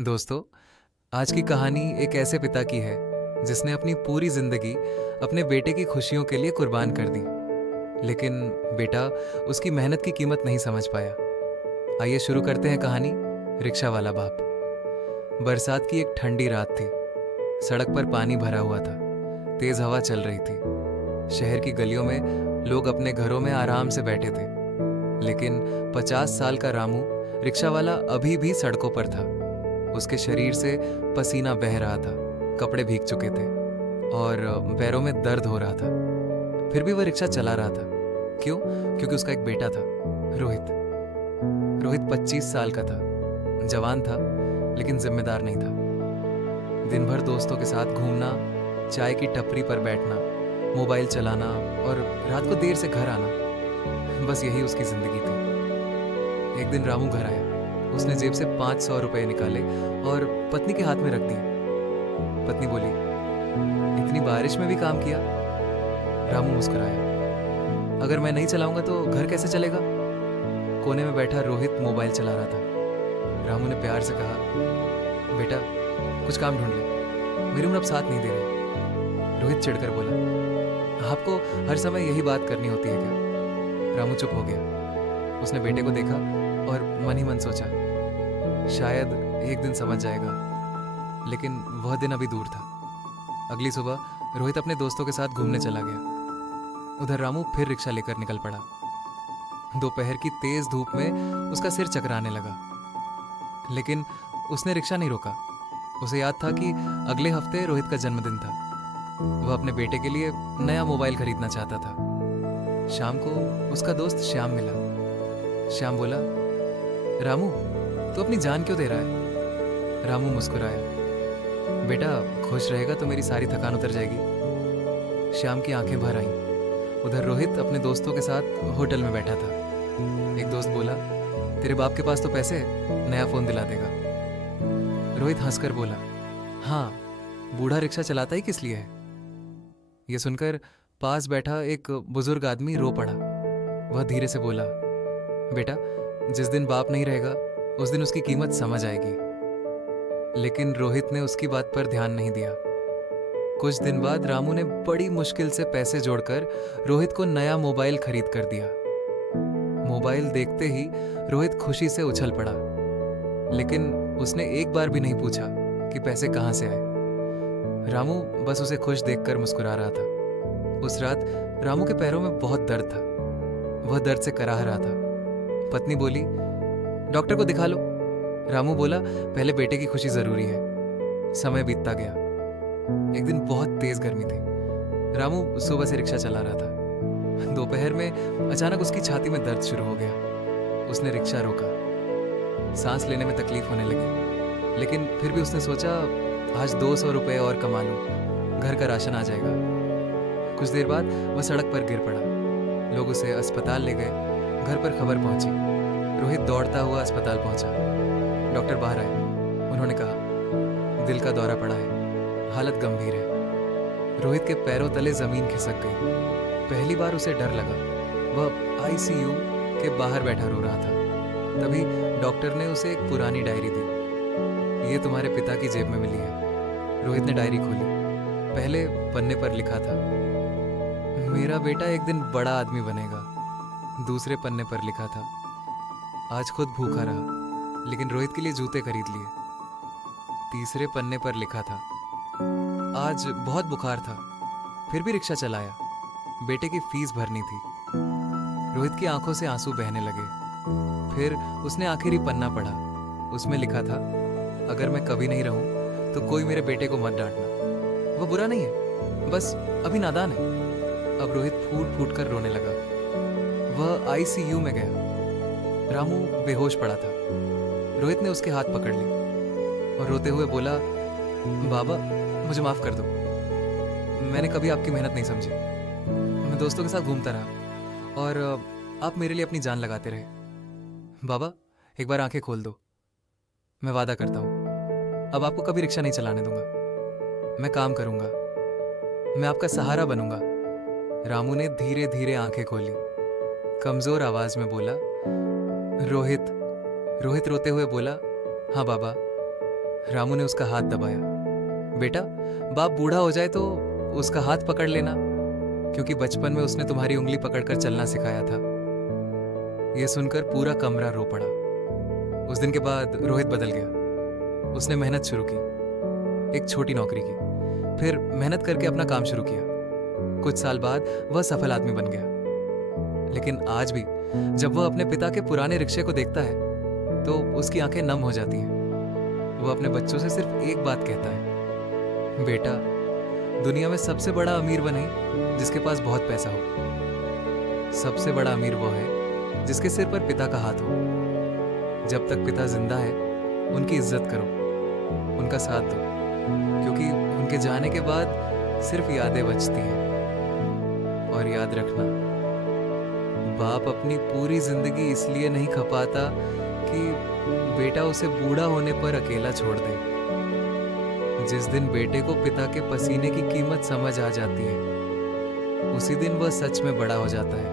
दोस्तों, आज की कहानी एक ऐसे पिता की है जिसने अपनी पूरी जिंदगी अपने बेटे की खुशियों के लिए कुर्बान कर दी। लेकिन बेटा उसकी मेहनत की कीमत नहीं समझ पाया। आइए शुरू करते हैं कहानी रिक्शा वाला बाप। बरसात की एक ठंडी रात थी। सड़क पर पानी भरा हुआ था। तेज हवा चल रही थी। शहर की गलियों में लोग अपने घरों में आराम से बैठे थे। लेकिन 50 साल का रामू रिक्शा वाला अभी भी सड़कों पर था। उसके शरीर से पसीना बह रहा था, कपड़े भीग चुके थे और पैरों में दर्द हो रहा था। फिर भी वह रिक्शा चला रहा था। क्यों? क्योंकि उसका एक बेटा था, रोहित। रोहित 25 साल का था, जवान था लेकिन जिम्मेदार नहीं था। दिन भर दोस्तों के साथ घूमना, चाय की टपरी पर बैठना, मोबाइल चलाना और रात को देर से घर आना, बस यही उसकी जिंदगी थी। एक दिन रामू घर आया। उसने जेब से 500 रुपए निकाले और पत्नी के हाथ में रख दिए। पत्नी बोली, इतनी बारिश में भी काम किया? रामू मुस्कुराया। अगर मैं नहीं चलाऊंगा तो घर कैसे चलेगा? कोने में बैठा रोहित मोबाइल चला रहा था। रामू ने प्यार से कहा, बेटा कुछ काम ढूंढ ले, मेरी उम्र अब साथ नहीं दे रही। रोहित चिढ़कर बोला, आपको हर समय यही बात करनी होती है क्या? रामू चुप हो गया। उसने बेटे को देखा और मन ही मन सोचा, शायद एक दिन समझ जाएगा। लेकिन वह दिन अभी दूर था। अगली सुबह रोहित अपने दोस्तों के साथ घूमने चला गया। उधर रामू फिर रिक्शा लेकर निकल पड़ा। दोपहर की तेज धूप में उसका सिर चकराने लगा। लेकिन उसने रिक्शा नहीं रोका। उसे याद था कि अगले हफ्ते रोहित का जन्मदिन था। वह अपने बेटे के लिए नया मोबाइल खरीदना चाहता था। शाम को उसका दोस्त श्याम मिला। श्याम बोला, रामू तू अपनी जान क्यों दे रहा है? रामू मुस्कुराया, बेटा खुश रहेगा तो मेरी सारी थकान उतर जाएगी। श्याम की आंखें भर आईं। उधर रोहित अपने दोस्तों के साथ होटल में बैठा था। एक दोस्त बोला, तेरे बाप के पास तो पैसे है, नया फोन दिला देगा। रोहित हंसकर बोला, हाँ, बूढ़ा रिक्शा चलाता ही किस लिए है? यह सुनकर पास बैठा एक बुजुर्ग आदमी रो पड़ा। वह धीरे से बोला, बेटा जिस दिन बाप नहीं रहेगा उस दिन उसकी कीमत समझ आएगी। लेकिन रोहित ने उसकी बात पर ध्यान नहीं दिया। कुछ दिन बाद रामू ने बड़ी मुश्किल से पैसे जोड़कर रोहित को नया मोबाइल खरीद कर दिया। मोबाइल देखते ही रोहित खुशी से उछल पड़ा। लेकिन उसने एक बार भी नहीं पूछा कि पैसे कहां से आए। रामू बस उसे खुश देखकर मुस्कुरा रहा था। उस रात रामू के पैरों में बहुत दर्द था। वह दर्द से कराह रहा था। पत्नी बोली, डॉक्टर को दिखा लो। रामू बोला, पहले बेटे की खुशी जरूरी है। समय बीतता गया। एक दिन बहुत तेज गर्मी थी। रामू सुबह से रिक्शा चला रहा था। दोपहर में अचानक उसकी छाती में दर्द शुरू हो गया। उसने रिक्शा रोका। सांस लेने में तकलीफ होने लगी। लेकिन फिर भी उसने सोचा, आज 200 रुपए और कमा लूं, घर का राशन आ जाएगा। कुछ देर बाद वह सड़क पर गिर पड़ा। लोग उसे अस्पताल ले गए। घर पर खबर पहुंची। रोहित दौड़ता हुआ अस्पताल पहुंचा। डॉक्टर बाहर आए। उन्होंने कहा, दिल का दौरा पड़ा है, हालत गंभीर है। रोहित के पैरों तले जमीन खिसक गई। पहली बार उसे डर लगा। वह आईसीयू के बाहर बैठा रो रहा था। तभी डॉक्टर ने उसे एक पुरानी डायरी दी। ये तुम्हारे पिता की जेब में मिली है। रोहित ने डायरी खोली। पहले पन्ने पर लिखा था, मेरा बेटा एक दिन बड़ा आदमी बनेगा। दूसरे पन्ने पर लिखा था, आज खुद भूखा रहा लेकिन रोहित के लिए जूते खरीद लिए। तीसरे पन्ने पर लिखा था, आज बहुत बुखार था फिर भी रिक्शा चलाया, बेटे की फीस भरनी थी। रोहित की आंखों से आंसू बहने लगे। फिर उसने आखिरी पन्ना पढ़ा। उसमें लिखा था, अगर मैं कभी नहीं रहूं तो कोई मेरे बेटे को मत डांटना। वो बुरा नहीं है, बस अभी नादान है। अब रोहित फूट फूट कर रोने लगा। वह आईसीयू में गया। रामू बेहोश पड़ा था। रोहित ने उसके हाथ पकड़ ली और रोते हुए बोला, बाबा मुझे माफ कर दो, मैंने कभी आपकी मेहनत नहीं समझी। मैं दोस्तों के साथ घूमता रहा और आप मेरे लिए अपनी जान लगाते रहे। बाबा एक बार आंखें खोल दो, मैं वादा करता हूं अब आपको कभी रिक्शा नहीं चलाने दूंगा। मैं काम करूंगा, मैं आपका सहारा बनूंगा। रामू ने धीरे धीरे आंखें खोली। कमजोर आवाज में बोला, रोहित। रोहित रोते हुए बोला, हाँ बाबा, रामू ने उसका हाथ दबाया। बेटा, बाप बूढ़ा हो जाए तो उसका हाथ पकड़ लेना, क्योंकि बचपन में उसने तुम्हारी उंगली पकड़कर चलना सिखाया था। यह सुनकर पूरा कमरा रो पड़ा। उस दिन के बाद रोहित बदल गया। उसने मेहनत शुरू की, एक छोटी नौकरी की, फिर मेहनत करके अपना काम शुरू किया। कुछ साल बाद वह सफल आदमी बन गया। लेकिन आज भी जब वह अपने पिता के पुराने रिक्शे को देखता है तो उसकी आंखें नम हो जाती हैं। वह अपने बच्चों से सिर्फ एक बात कहता है, बेटा, दुनिया में सबसे बड़ा अमीर वह नहीं जिसके पास बहुत पैसा हो। सबसे बड़ा अमीर वो है जिसके सिर पर पिता का हाथ हो। जब तक पिता जिंदा है उनकी इज्जत करो, उनका साथ दो, क्योंकि उनके जाने के बाद सिर्फ यादें बचती हैं। और याद रखना, बाप अपनी पूरी जिंदगी इसलिए नहीं खपाता कि बेटा उसे बूढ़ा होने पर अकेला छोड़ दे। जिस दिन बेटे को पिता के पसीने की कीमत समझ आ जाती है, उसी दिन वह सच में बड़ा हो जाता है।